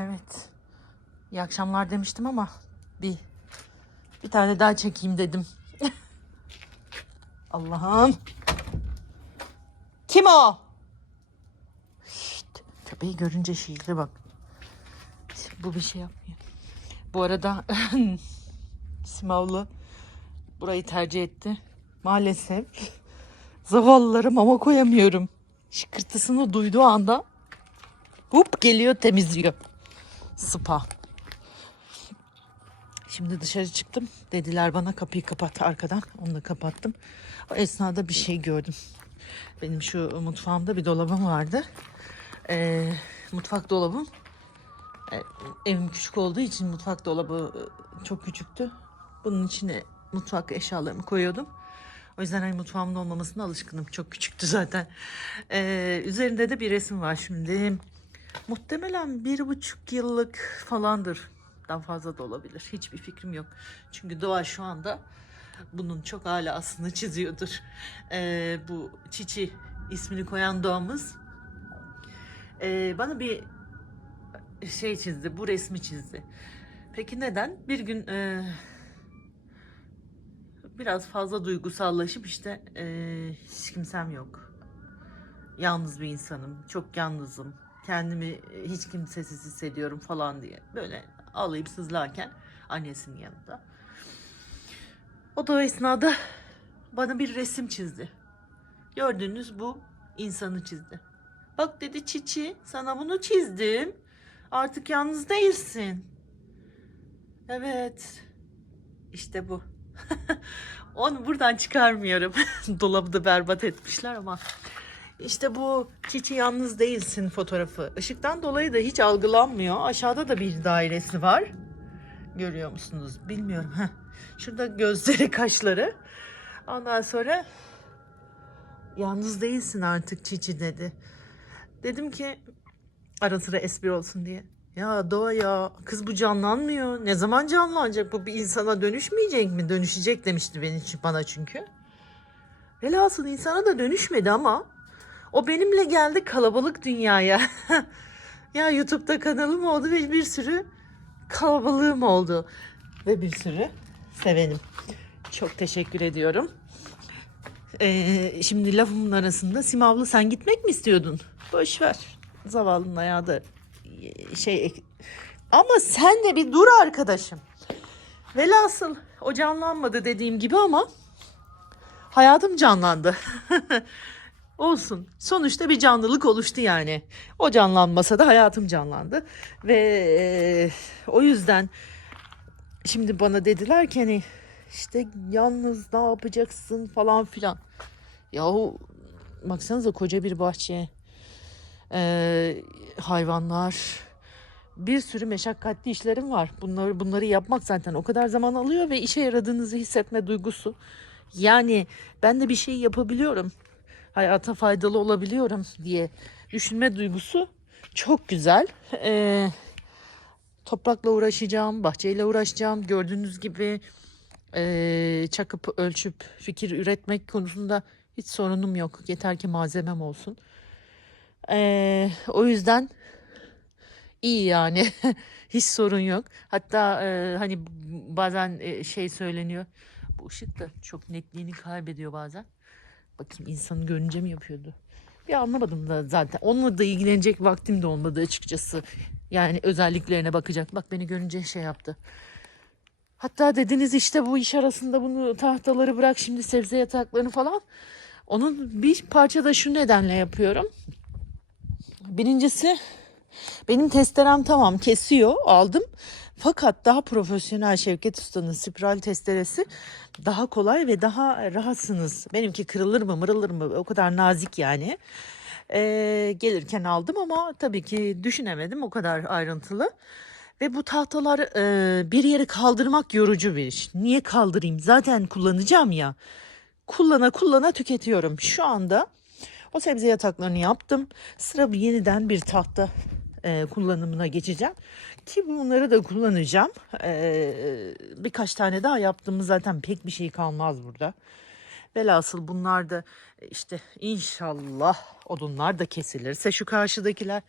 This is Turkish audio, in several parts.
Evet. İyi akşamlar demiştim ama bir bir tane daha çekeyim dedim. Allah'ım. Kim o? Şşt, köpeği görünce şiire bak. Bu bir şey yapmıyor. Bu arada Simavlı burayı tercih etti. Maalesef zavallılara mama koyamıyorum. Şıkırtısını duyduğu anda Hup geliyor temizliyor. Spa. Şimdi dışarı çıktım. Dediler bana kapıyı kapat arkadan. Onu da kapattım. O esnada bir şey gördüm. Benim şu mutfağımda bir dolabım vardı. Ee, mutfak dolabım. Ee, evim küçük olduğu için mutfak dolabı e, çok küçüktü. Bunun içine mutfak eşyalarımı koyuyordum. O yüzden hani mutfağımın olmamasına alışkınım. Çok küçüktü zaten. Ee, üzerinde de bir resim var şimdi. Muhtemelen bir buçuk yıllık falandır. Daha fazla da olabilir. Hiçbir fikrim yok. Çünkü Doğa şu anda bunun çok alasını çiziyordur. Ee, bu Çiçi ismini koyan doğamız ee, bana bir şey çizdi. Bu resmi çizdi. Peki neden? Bir gün e, biraz fazla duygusallaşıp işte e, hiç kimsem yok. Yalnız bir insanım. Çok yalnızım. Kendimi e, hiç kimsesiz hissediyorum falan diye. Böyle ağlayıp sızlarken annesinin yanında. O da o esnada bana bir resim çizdi. Gördüğünüz bu insanı çizdi. Bak dedi Çiçi sana bunu çizdim. Artık yalnız değilsin. Evet. İşte bu. Onu buradan çıkarmıyorum. Dolabı da berbat etmişler ama. İşte bu Çiçi yalnız değilsin fotoğrafı. Işıktan dolayı da hiç algılanmıyor. Aşağıda da bir dairesi var. Görüyor musunuz? Bilmiyorum. Heh. Şurada gözleri, kaşları. Ondan sonra yalnız değilsin artık Çiçi dedi. Dedim ki ara sıra espri olsun diye. Ya Doğa ya kız bu canlanmıyor. Ne zaman canlanacak bu bir insana dönüşmeyecek mi? Dönüşecek demişti beni bana çünkü. Velhasıl insana da dönüşmedi ama o benimle geldi kalabalık dünyaya. ya YouTube'da kanalım oldu ve bir sürü kalabalığım oldu. Ve bir sürü sevenim. Çok teşekkür ediyorum. Ee, şimdi lafımın arasında Simavlı sen gitmek mi istiyordun? Boş ver. Zavallının ayağı da şey ek- ama sen de bir dur arkadaşım. Velhasıl o canlanmadı dediğim gibi ama hayatım canlandı. Olsun. Sonuçta bir canlılık oluştu yani. O canlanmasa da hayatım canlandı. Ve e, o yüzden şimdi bana dediler ki hani işte yalnız ne yapacaksın falan filan. Yahu baksanıza koca bir bahçe. Ee, hayvanlar. Bir sürü meşakkatli işlerim var. Bunları bunları yapmak zaten o kadar zaman alıyor ve işe yaradığınızı hissetme duygusu. Yani ben de bir şey yapabiliyorum. Hayata faydalı olabiliyorum diye düşünme duygusu çok güzel. Ee, toprakla uğraşacağım, bahçeyle uğraşacağım. Gördüğünüz gibi ee, çakıp ölçüp fikir üretmek konusunda hiç sorunum yok. Yeter ki malzemem olsun. Ee, o yüzden iyi yani. Hiç sorun yok. Hatta e, hani bazen e, şey söyleniyor. Bu ışık da çok netliğini kaybediyor bazen. Bakayım insanı görünce mi yapıyordu? Bir anlamadım da zaten. Onunla da ilgilenecek vaktim de olmadı açıkçası. Yani özelliklerine bakacak. Bak beni görünce şey yaptı. Hatta dediniz işte bu iş arasında bunu tahtaları bırak şimdi sebze yataklarını falan. Onun bir parça da şu nedenle yapıyorum. Birincisi benim testerem tamam kesiyor aldım. Fakat daha profesyonel Şevket Usta'nın spiral testeresi daha kolay ve daha rahatsınız. Benimki kırılır mı mırılır mı o kadar nazik yani. Ee, gelirken aldım ama tabii ki düşünemedim o kadar ayrıntılı. Ve bu tahtalar e, bir yere kaldırmak yorucu bir iş. Niye kaldırayım? Zaten kullanacağım ya. Kullana kullana tüketiyorum. Şu anda o sebze yataklarını yaptım. Sıra yeniden bir tahta e, kullanımına geçeceğim. Ki bunları da kullanacağım. E, birkaç tane daha yaptığımız zaten pek bir şey kalmaz burada. Velhasıl bunlar da işte inşallah odunlar da kesilirse şu karşıdakiler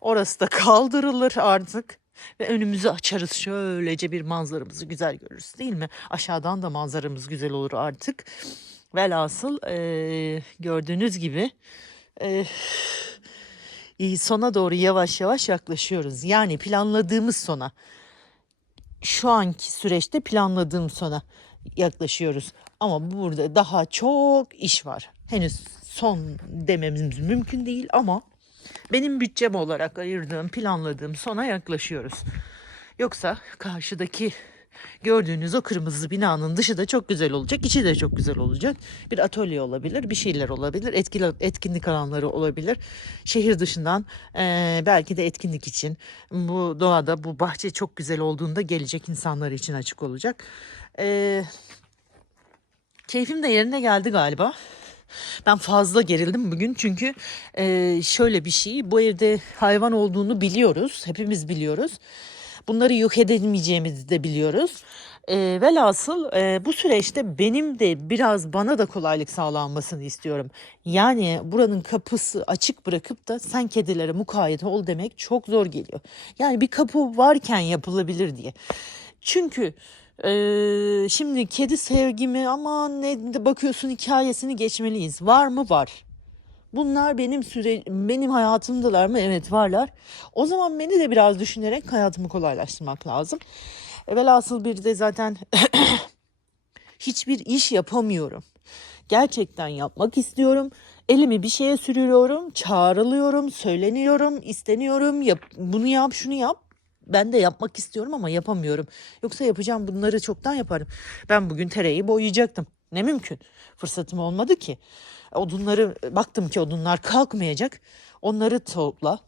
Orası da kaldırılır artık. Ve önümüzü açarız şöylece bir manzaramızı güzel görürüz değil mi? Aşağıdan da manzaramız güzel olur artık. Velhasıl eee, gördüğünüz gibi iyi, sona doğru yavaş yavaş yaklaşıyoruz. Yani planladığımız sona. Şu anki süreçte planladığım sona yaklaşıyoruz. Ama burada daha çok iş var. Henüz son dememiz mümkün değil ama benim bütçem olarak ayırdığım, planladığım sona yaklaşıyoruz. Yoksa karşıdaki gördüğünüz o kırmızı binanın dışı da çok güzel olacak, içi de çok güzel olacak. Bir atölye olabilir, bir şeyler olabilir, etkili, etkinlik alanları olabilir. Şehir dışından eee, belki de etkinlik için bu doğada bu bahçe çok güzel olduğunda gelecek insanlar için açık olacak. Eee Keyfim de yerine geldi galiba. Ben fazla gerildim bugün çünkü e, şöyle bir şey bu evde hayvan olduğunu biliyoruz. Hepimiz biliyoruz. Bunları yok edemeyeceğimizi de biliyoruz. E, velhasıl e, bu süreçte benim de biraz bana da kolaylık sağlanmasını istiyorum. Yani buranın kapısı açık bırakıp da sen kedilere mukayyet ol demek çok zor geliyor. Yani bir kapı varken yapılabilir diye. Çünkü eee, şimdi kedi sevgimi aman ne bakıyorsun hikayesini geçmeliyiz. Var mı? Var. Bunlar benim süre benim hayatımdalar mı? Evet varlar. O zaman beni de biraz düşünerek hayatımı kolaylaştırmak lazım. Velhasıl bir de zaten hiçbir iş yapamıyorum. Gerçekten yapmak istiyorum. Elimi bir şeye sürüyorum, çağrılıyorum, söyleniyorum, isteniyorum. Yap, bunu yap, şunu yap. Ben de yapmak istiyorum ama yapamıyorum. Yoksa yapacağım bunları çoktan yaparım. Ben bugün tereyi boyayacaktım. Ne mümkün. Fırsatım olmadı ki. Odunları baktım ki odunlar kalkmayacak. Onları topla.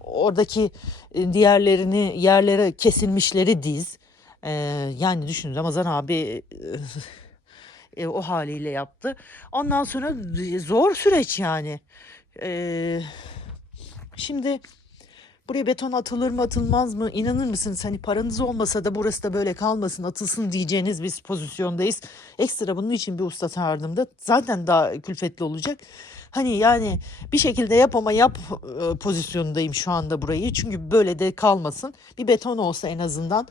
Oradaki e, diğerlerini yerlere kesilmişleri diz. Ee, yani düşün Ramazan abi e, o haliyle yaptı. Ondan sonra zor süreç yani. Ee, şimdi buraya beton atılır mı atılmaz mı inanır mısınız? Hani paranız olmasa da burası da böyle kalmasın atılsın diyeceğiniz bir pozisyondayız. Ekstra bunun için bir usta çağırdığımda zaten daha külfetli olacak. Hani yani bir şekilde yap ama yap e, pozisyondayım şu anda burayı. Çünkü böyle de kalmasın. Bir beton olsa en azından.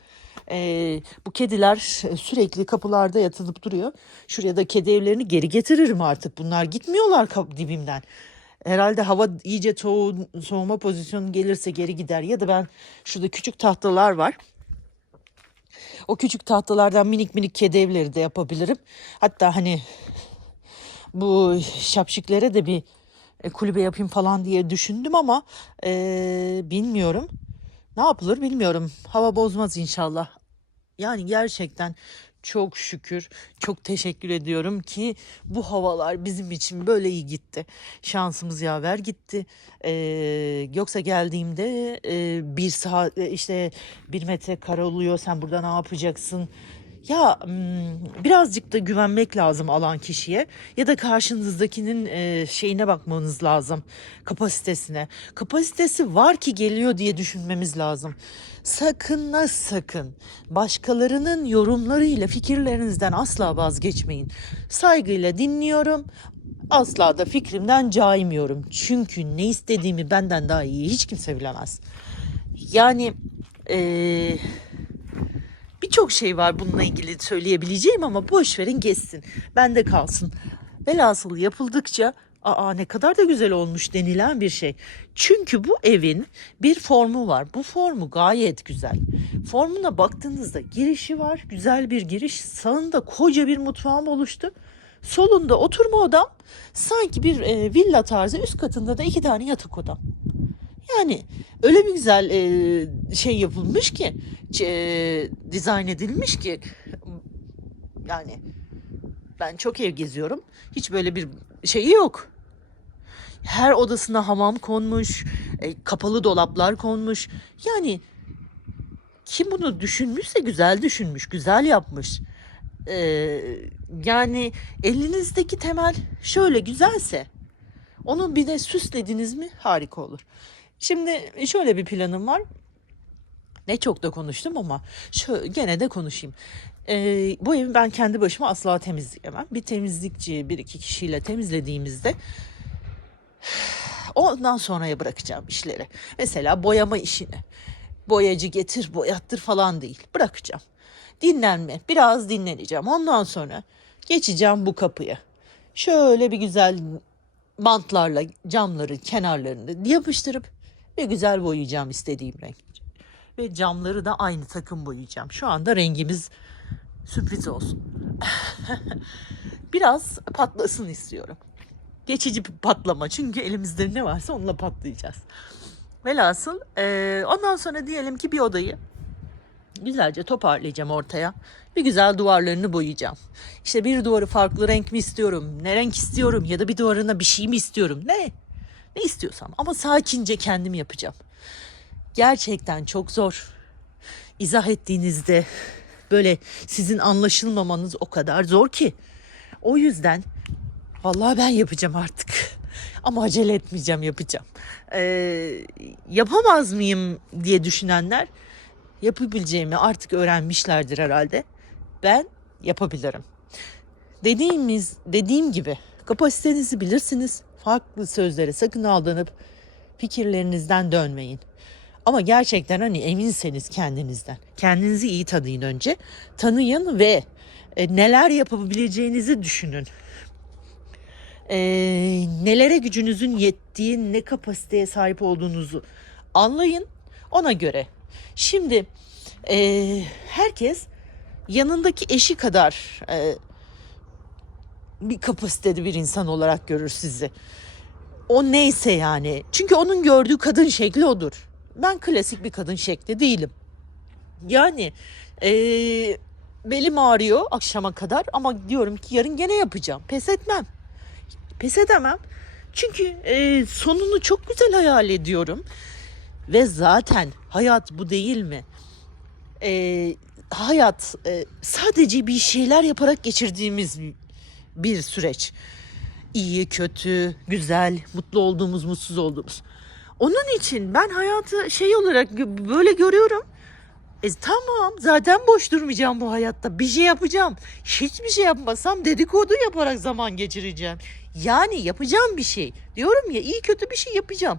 E, bu kediler sürekli kapılarda yatılıp duruyor. Şuraya da kedi evlerini geri getiririm artık. Bunlar gitmiyorlar dibimden. Herhalde hava iyice soğu- soğuma pozisyonu gelirse geri gider. Ya da ben şurada küçük tahtalar var. O küçük tahtalardan minik minik kedi evleri de yapabilirim. Hatta hani bu şapşiklere de bir e, kulübe yapayım falan diye düşündüm ama e, bilmiyorum. Ne yapılır bilmiyorum. Hava bozmaz inşallah. Yani gerçekten çok şükür, çok teşekkür ediyorum ki bu havalar bizim için böyle iyi gitti. Şansımız yaver gitti. Ee, yoksa geldiğimde e, bir saat e, işte bir metre kare oluyor. Sen burada ne yapacaksın? Ya mm, birazcık da güvenmek lazım alan kişiye ya da karşınızdakinin e, şeyine bakmanız lazım kapasitesine. Kapasitesi var ki geliyor diye düşünmemiz lazım. Sakın ha sakın başkalarının yorumlarıyla fikirlerinizden asla vazgeçmeyin. Saygıyla dinliyorum. Asla da fikrimden caymıyorum. Çünkü ne istediğimi benden daha iyi hiç kimse bilemez. Yani eee Birçok şey var bununla ilgili söyleyebileceğim ama boş verin geçsin. Bende kalsın. Velhasıl yapıldıkça aa ne kadar da güzel olmuş denilen bir şey. Çünkü bu evin bir formu var. Bu formu gayet güzel. Formuna baktığınızda girişi var. Güzel bir giriş. Sağında koca bir mutfağım oluştu. Solunda oturma odam. Sanki bir e, villa tarzı üst katında da iki tane yatak odam. Yani öyle bir güzel e, şey yapılmış ki, e, dizayn edilmiş ki yani ben çok ev geziyorum. Hiç böyle bir şeyi yok. Her odasına hamam konmuş, e, kapalı dolaplar konmuş. Yani kim bunu düşünmüşse güzel düşünmüş, güzel yapmış. E, yani elinizdeki temel şöyle güzelse onu bir de süslediniz mi harika olur. Şimdi şöyle bir planım var. Ne çok da konuştum ama şu, gene de konuşayım. Ee, bu evi ben kendi başıma asla temizleyemem. Bir temizlikçi bir iki kişiyle temizlediğimizde Ondan sonraya bırakacağım işleri. Mesela boyama işini. Boyacı getir boyattır falan değil. Bırakacağım. Dinlenme. Biraz dinleneceğim. Ondan sonra geçeceğim bu kapıya. Şöyle bir güzel bantlarla camların kenarlarını yapıştırıp ve güzel boyayacağım istediğim renk. Ve camları da aynı takım boyayacağım. Şu anda rengimiz sürpriz olsun. Biraz patlasın istiyorum. Geçici bir patlama çünkü elimizde ne varsa onunla patlayacağız. Velhasıl eee, ondan sonra diyelim ki bir odayı güzelce toparlayacağım ortaya. Bir güzel duvarlarını boyayacağım. İşte bir duvarı farklı renk mi istiyorum, ne renk istiyorum ya da bir duvarına bir şey mi istiyorum, ne? Ne istiyorsam ama sakince kendim yapacağım. Gerçekten çok zor. İzah ettiğinizde böyle sizin anlaşılmamanız o kadar zor ki. O yüzden vallahi ben yapacağım artık. Ama acele etmeyeceğim yapacağım. Ee, yapamaz mıyım diye düşünenler yapabileceğimi artık öğrenmişlerdir herhalde. Ben yapabilirim. Dediğimiz dediğim gibi kapasitenizi bilirsiniz. Farklı sözlere sakın aldanıp fikirlerinizden dönmeyin. Ama gerçekten hani eminseniz kendinizden. Kendinizi iyi tanıyın önce. Tanıyın ve e, neler yapabileceğinizi düşünün. E, nelere gücünüzün yettiği, ne kapasiteye sahip olduğunuzu anlayın. Ona göre. Şimdi e, herkes yanındaki eşi kadar e, bir kapasiteli bir insan olarak görür sizi. O neyse yani. Çünkü onun gördüğü kadın şekli odur. Ben klasik bir kadın şekli değilim. Yani eee, belim ağrıyor akşama kadar ama diyorum ki yarın gene yapacağım. Pes etmem. Pes edemem. Çünkü eee, sonunu çok güzel hayal ediyorum. Ve zaten hayat bu değil mi? Eee, hayat eee, sadece bir şeyler yaparak geçirdiğimiz bir süreç. İyi, kötü, güzel, mutlu olduğumuz, mutsuz olduğumuz. Onun için ben hayatı şey olarak böyle görüyorum. E tamam zaten boş durmayacağım bu hayatta. Bir şey yapacağım. Hiçbir şey yapmasam dedikodu yaparak zaman geçireceğim. Yani yapacağım bir şey. Diyorum ya iyi kötü bir şey yapacağım.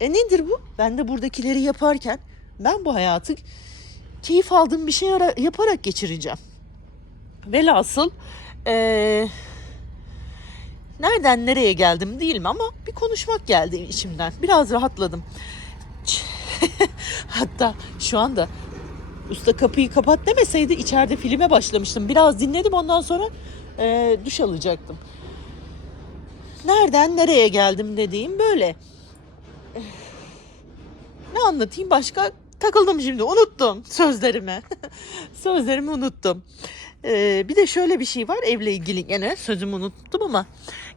E nedir bu? Ben de buradakileri yaparken ben bu hayatı keyif aldığım bir şey ara- yaparak geçireceğim. Velhasıl eee nereden nereye geldim değil mi ama bir konuşmak geldi içimden. Biraz rahatladım. Hatta şu anda usta kapıyı kapat demeseydi içeride filme başlamıştım. Biraz dinledim ondan sonra eee, duş alacaktım. Nereden nereye geldim dediğim böyle. Ne anlatayım başka? Takıldım şimdi unuttum sözlerimi. sözlerimi unuttum. Ee, bir de şöyle bir şey var evle ilgili gene sözümü unuttum ama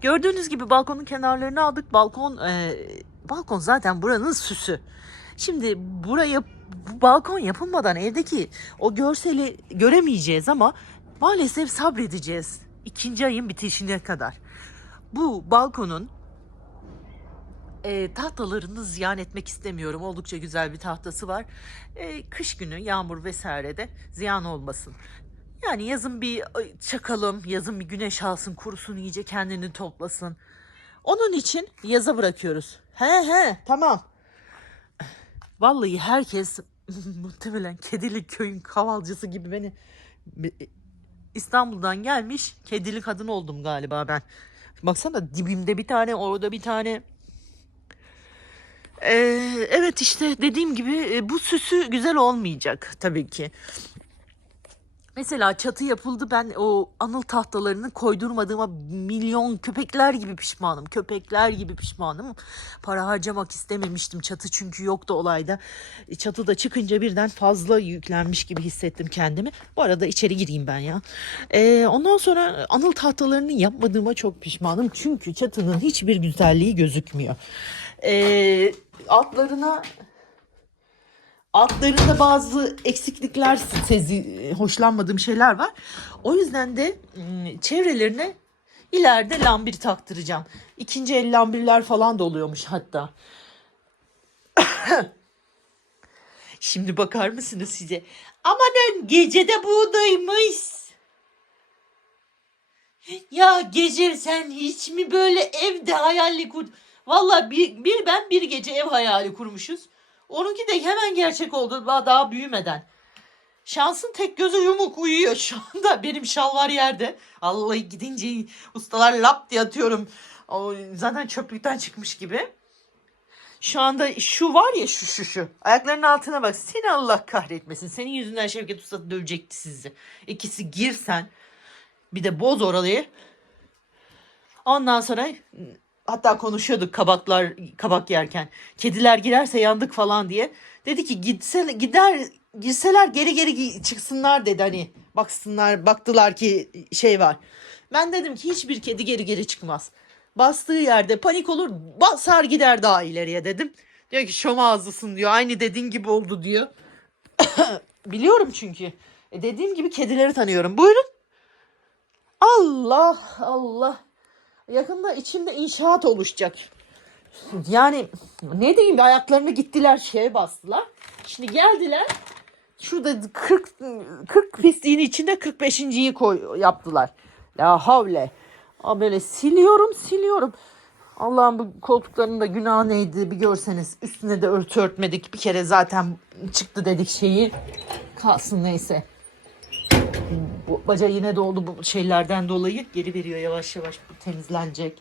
gördüğünüz gibi balkonun kenarlarını aldık. Balkon e, balkon zaten buranın süsü. Şimdi buraya bu balkon yapılmadan evdeki o görseli göremeyeceğiz ama maalesef sabredeceğiz. İkinci ayın bitişine kadar. Bu balkonun e, tahtalarını ziyan etmek istemiyorum. Oldukça güzel bir tahtası var. E, kış günü yağmur vesairede ziyan olmasın. Yani yazın bir ay, çakalım, yazın bir güneş alsın, kurusun iyice kendini toplasın. Onun için yaza bırakıyoruz. He he tamam. Vallahi herkes muhtemelen Kedili köyün kavalcısı gibi beni İstanbul'dan gelmiş kedili kadın oldum galiba ben. Baksana dibimde bir tane orada bir tane ee, evet işte dediğim gibi e, bu süsü güzel olmayacak tabii ki. Mesela çatı yapıldı ben o anıl tahtalarını koydurmadığıma milyon köpekler gibi pişmanım. Köpekler gibi pişmanım. Para harcamak istememiştim çatı çünkü yoktu olayda. E, Çatıda çıkınca birden fazla yüklenmiş gibi hissettim kendimi. Bu arada içeri gireyim ben ya. Ee, ondan sonra anıl tahtalarını yapmadığıma çok pişmanım. Çünkü çatının hiçbir güzelliği gözükmüyor. Ee, altlarına altlarında bazı eksiklikler sezi hoşlanmadığım şeyler var. O yüzden de çevrelerine ileride lambir taktıracağım. İkinci el lambirler falan da oluyormuş hatta. Şimdi bakar mısınız size? Amanın gecede buğdaymış. Ya gece sen hiç mi böyle evde hayalli kur... Vallahi bir, bir ben bir gece ev hayali kurmuşuz. Onunki de hemen gerçek oldu daha, daha büyümeden. Şansın tek gözü yumuk uyuyor şu anda. Benim şal var yerde. Vallahi gidince ustalar lap diye atıyorum. O zaten çöplükten çıkmış gibi. Şu anda şu var ya şu şu şu. Ayaklarının altına bak. Seni Allah kahretmesin. Senin yüzünden Şevket Usta dövecekti sizi. İkisi girsen bir de boz orayı. Ondan sonra hatta konuşuyorduk kabaklar kabak yerken. Kediler girerse yandık falan diye. Dedi ki gitse gider girseler geri geri çıksınlar dedi hani baksınlar baktılar ki şey var. Ben dedim ki hiçbir kedi geri geri çıkmaz. Bastığı yerde panik olur basar gider daha ileriye dedim. Diyor ki şom ağzısın diyor aynı dediğin gibi oldu diyor. Biliyorum çünkü. E dediğim gibi kedileri tanıyorum. Buyurun. Allah Allah. Yakında içimde inşaat oluşacak. Yani ne diyeyim ayaklarını gittiler şeye bastılar. Şimdi geldiler. Şurada 40 40 pisliğin içinde 45.yi koy yaptılar. La havle. Aa böyle siliyorum siliyorum. Allah'ım bu koltukların da günah neydi bir görseniz. Üstüne de örtü örtmedik. Bir kere zaten çıktı dedik şeyi. Kalsın neyse. Bu baca yine doldu bu şeylerden dolayı. Geri veriyor yavaş yavaş temizlenecek.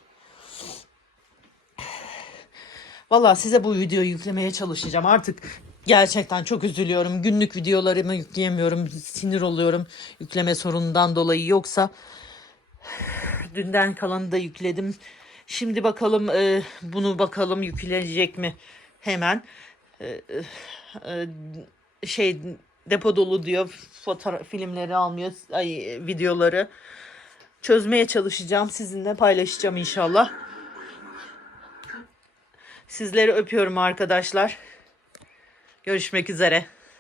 Valla size bu videoyu yüklemeye çalışacağım. Artık gerçekten çok üzülüyorum. Günlük videolarımı yükleyemiyorum. Sinir oluyorum yükleme sorunundan dolayı. Yoksa dünden kalanı da yükledim. Şimdi bakalım e, bunu bakalım yüklenecek mi hemen. E, e, şey depo dolu diyor. Fotoğraf filmleri almıyor. Ay videoları. Çözmeye çalışacağım. Sizinle paylaşacağım inşallah. Sizleri öpüyorum arkadaşlar. Görüşmek üzere.